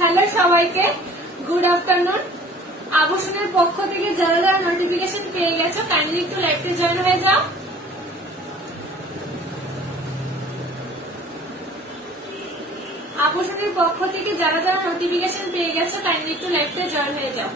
হ্যালো সবাইকে, good afternoon. আবাসনের পক্ষ থেকে যারা যারা নোটিফিকেশন পেয়ে গেছো কাইন্ডলি একটু লাইভে জয়েন হয়ে যাও। আবাসনের পক্ষ থেকে যারা যারা নোটিফিকেশন পেয়ে গেছো কাইন্ডলি একটু লাইভে জয়েন হয়ে যাও।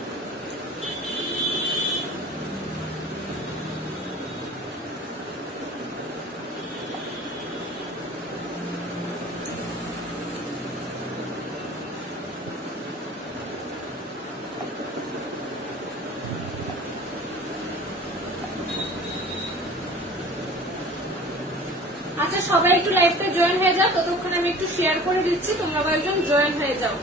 আচ্ছা, সবাই একটু লাইভে জয়েন হয়ে যাও, ততক্ষণ আমি একটু শেয়ার করে দিচ্ছি, তোমরা একজন জয়েন হয়ে যাও।